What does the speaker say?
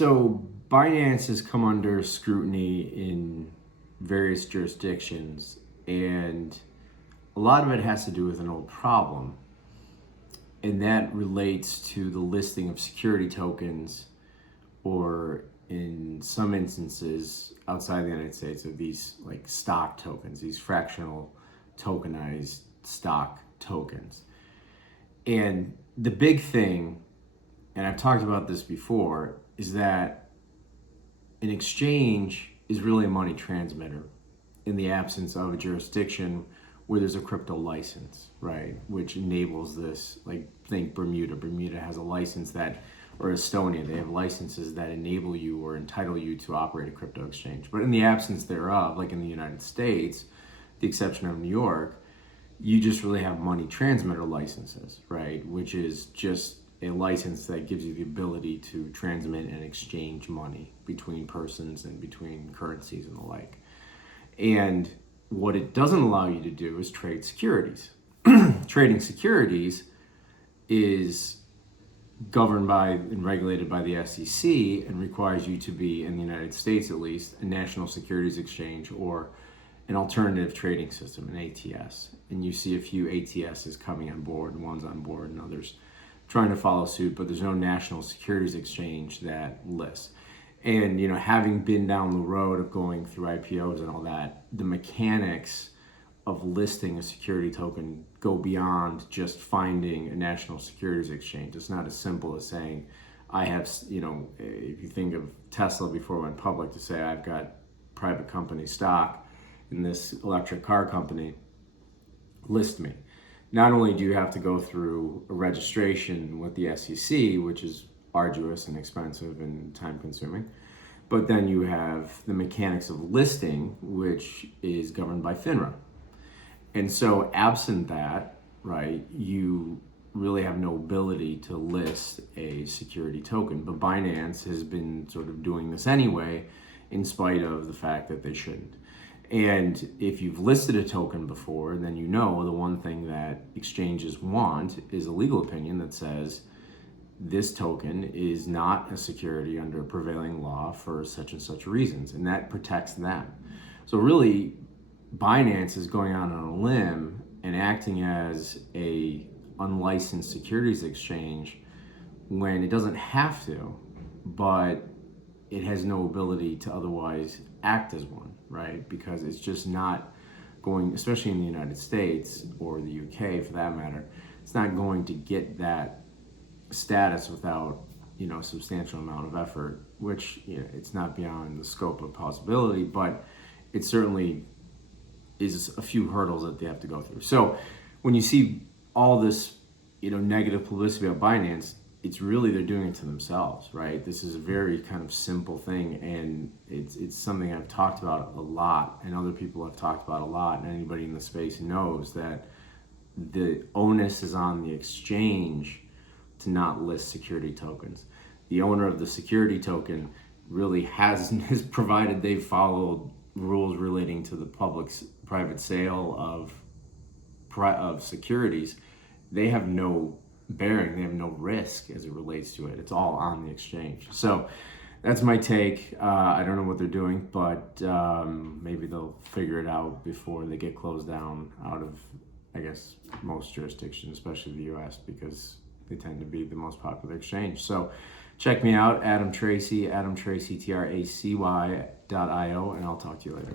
So Binance has come under scrutiny in various jurisdictions, and a lot of it has to do with an old problem, and that relates to the listing of security tokens, or in some instances outside the United States, of these like stock tokens, these fractional tokenized stock tokens. And the big thing, and I've talked about this before, is that an exchange is really a money transmitter in the absence of a jurisdiction where there's a crypto license, right? Which enables this, like think Bermuda. Bermuda has a license that, or Estonia, they have licenses that enable you or entitle you to operate a crypto exchange. But in the absence thereof, like in the United States, the exception of New York, you just really have money transmitter licenses, right? Which is just a license that gives you the ability to transmit and exchange money between persons and between currencies and the like. And what it doesn't allow you to do is trade securities. Trading securities is governed by and regulated by the SEC and requires you to be, in the United States at least, a national securities exchange or an alternative trading system, an ATS. And you see a few ATSs coming on board, and one's on board and others trying to follow suit, but there's no national securities exchange that lists. And having been down the road of going through IPOs and all that, the mechanics of listing a security token go beyond just finding a national securities exchange. It's not as simple as saying, I have, if you think of Tesla before it went public, to say I've got private company stock in this electric car company, list me. Not only do you have to go through a registration with the SEC, which is arduous and expensive and time consuming, but then you have the mechanics of listing, which is governed by FINRA. And so absent that, right, you really have no ability to list a security token. But Binance has been sort of doing this anyway, in spite of the fact that they shouldn't. And if you've listed a token before, then the one thing that exchanges want is a legal opinion that says this token is not a security under prevailing law for such and such reasons, and that protects them. So really, Binance is going out on a limb and acting as a unlicensed securities exchange when it doesn't have to, but it has no ability to otherwise act as one, right? Because it's just not going, especially in the United States or the UK for that matter, it's not going to get that status without a substantial amount of effort, which it's not beyond the scope of possibility, but it certainly is a few hurdles that they have to go through. So when you see all this negative publicity about Binance, it's really they're doing it to themselves, right? This is a very kind of simple thing, and it's something I've talked about a lot, and other people have talked about a lot, and anybody in the space knows that the onus is on the exchange to not list security tokens. The owner of the security token really has provided they've followed rules relating to the private sale of securities. They have no bearing, they have no risk as it relates to it. It's all on the exchange. So that's my take. I don't know what they're doing, but maybe they'll figure it out before they get closed down out of, I guess, most jurisdictions, especially the US, because they tend to be the most popular exchange. So check me out, Adam Tracy, TRACY.io, and I'll talk to you later.